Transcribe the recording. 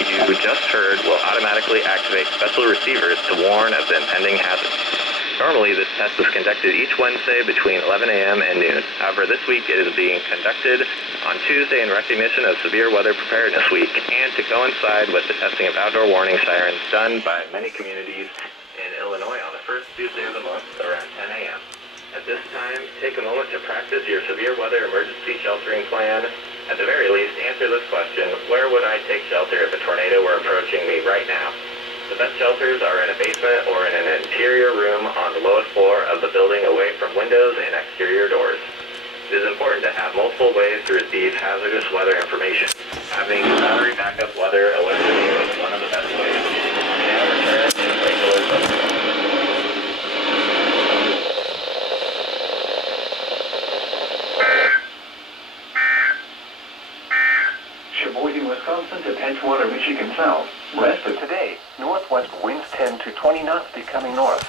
you just heard will automatically activate special receivers to warn of the impending hazard. Normally, this test is conducted each Wednesday between 11 a.m. and noon. However, this week it is being conducted on Tuesday in recognition of Severe Weather Preparedness Week and to coincide with the testing of outdoor warning sirens done by many communities in Illinois on the first Tuesday of the month around 10 a.m. At this time, take a moment to practice your severe weather emergency sheltering plan. At the very least, answer this question: where would I take shelter if a tornado were approaching me right now? The best shelters are in a basement or in an interior room on the lowest floor of the building away from windows and exterior doors. It is important to have multiple ways to receive hazardous weather information. Having battery backup weather alerts is one of the best ways. Now return to regular weather. Sheboygan, Wisconsin to Edgewater, Michigan South. Rest of today, northwest winds 10 to 20 knots becoming north.